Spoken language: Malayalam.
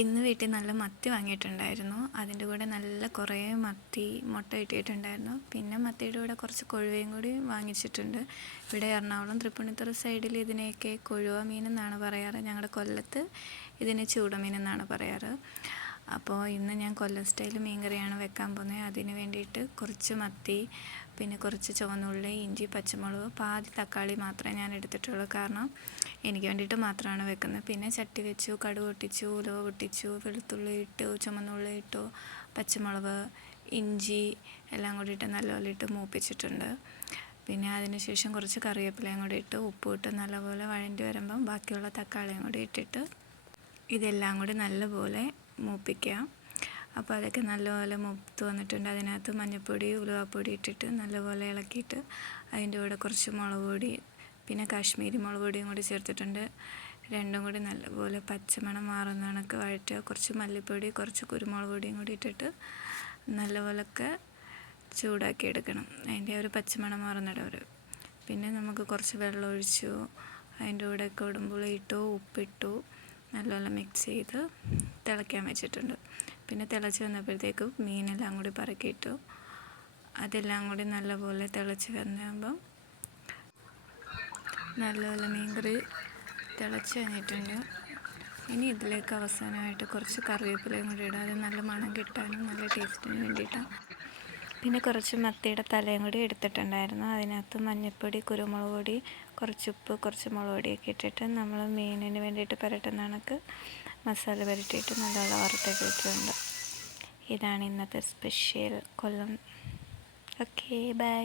ഇന്ന് വീട്ടിൽ നല്ല മത്തി വാങ്ങിയിട്ടുണ്ടായിരുന്നു. അതിൻ്റെ കൂടെ നല്ല കുറേ മത്തി മുട്ട കിട്ടിയിട്ടുണ്ടായിരുന്നു. പിന്നെ മത്തിയുടെ കൂടെ കുറച്ച് കൊഴുവയും കൂടി വാങ്ങിച്ചിട്ടുണ്ട്. ഇവിടെ എറണാകുളം തൃപ്പൂണിത്തുറ സൈഡിൽ ഇതിനെയൊക്കെ കൊഴുവ മീൻ എന്നാണ് പറയാറ്. ഞങ്ങളുടെ കൊല്ലത്ത് ഇതിന് ചൂടമീൻ എന്നാണ് പറയാറ്. അപ്പോൾ ഇന്ന് ഞാൻ കൊല്ലം സ്റ്റൈൽ മീൻ കറിയാണ് വെക്കാൻ പോകുന്നത്. അതിന് വേണ്ടിയിട്ട് കുറച്ച് മത്തി, പിന്നെ കുറച്ച് ചുവന്നുള്ളി, ഇഞ്ചി, പച്ചമുളക്, പാതി തക്കാളി മാത്രമേ ഞാൻ എടുത്തിട്ടുള്ളൂ. കാരണം എനിക്ക് വേണ്ടിയിട്ട് മാത്രമാണ് വെക്കുന്നത്. പിന്നെ ചട്ടി വെച്ചു, കടുക് പൊട്ടിച്ചു, ഉലുവ പൊട്ടിച്ചു, വെളുത്തുള്ളി ഇട്ടു, ചുവന്നുള്ളി ഇട്ടു, പച്ചമുളക്, ഇഞ്ചി എല്ലാം കൂടി ഇട്ട് നല്ലപോലെ ഇട്ട് മൂപ്പിച്ചിട്ടുണ്ട്. പിന്നെ അതിനുശേഷം കുറച്ച് കറിവേപ്പിലയും കൂടി ഇട്ട് ഉപ്പ് ഇട്ട് നല്ലപോലെ വഴണ്ടി വരുമ്പം ബാക്കിയുള്ള തക്കാളിയും കൂടി ഇട്ടിട്ട് ഇതെല്ലാം കൂടി നല്ലപോലെ മൂപ്പിക്കുക. അപ്പോൾ അതൊക്കെ നല്ലപോലെ മൂത്ത് വന്നിട്ടുണ്ട്. അതിനകത്ത് മഞ്ഞൾപ്പൊടി, ഉലുവാപ്പൊടി ഇട്ടിട്ട് നല്ലപോലെ ഇളക്കിയിട്ട് അതിൻ്റെ കൂടെ കുറച്ച് മുളക് പൊടി, പിന്നെ കാശ്മീരി മുളക് പൊടിയും കൂടി ചേർത്തിട്ടുണ്ട്. രണ്ടും കൂടി നല്ലപോലെ പച്ചമണം മാറുന്ന കണക്ക് വഴറ്റുക. കുറച്ച് മല്ലിപ്പൊടി, കുറച്ച് കുരുമുളക് പൊടിയും കൂടി ഇട്ടിട്ട് നല്ലപോലൊക്കെ ചൂടാക്കി എടുക്കണം. അതിൻ്റെ ഒരു പച്ചമണം മാറുന്നിടം വരെ. പിന്നെ നമുക്ക് കുറച്ച് വെള്ളം ഒഴിച്ചു, അതിൻ്റെ കൂടെ കുടംപുളി ഇട്ടു, ഉപ്പിട്ടു, നല്ലപോലെ മിക്സ് ചെയ്ത് തിളയ്ക്കാൻ വെച്ചിട്ടുണ്ട്. പിന്നെ തിളച്ച് വന്നപ്പോഴത്തേക്കും മീനെല്ലാം കൂടി പറക്കിയിട്ടു. അതെല്ലാം കൂടി നല്ലപോലെ തിളച്ച് വന്നപ്പോൾ നല്ലപോലെ മീൻകറി തിളച്ച് കഴിഞ്ഞിട്ടുണ്ട്. ഇനി ഇതിലേക്ക് അവസാനമായിട്ട് കുറച്ച് കറിവേപ്പിലയും കൂടി ഇടുക. അത് നല്ല മണം കിട്ടാനും നല്ല ടേസ്റ്റിന് വേണ്ടിയിട്ടാണ്. പിന്നെ കുറച്ച് മത്തിയുടെ തലയും കൂടി എടുത്തിട്ടുണ്ടായിരുന്നു. അതിനകത്ത് മഞ്ഞൾപ്പൊടി, കുരുമുളക് പൊടി, കുറച്ച് ഉപ്പ്, കുറച്ച് മുളക് പൊടിയൊക്കെ ഇട്ടിട്ട് നമ്മൾ മീനിന് വേണ്ടിയിട്ട് പുരട്ടുന്ന കണക്ക് മസാല പുരട്ടിയിട്ട് നല്ലപോലെ വറുത്തെടുത്തിട്ടുണ്ട്. ഇതാണ് ഇന്നത്തെ സ്പെഷ്യൽ കൊല്ലം. Okay, by.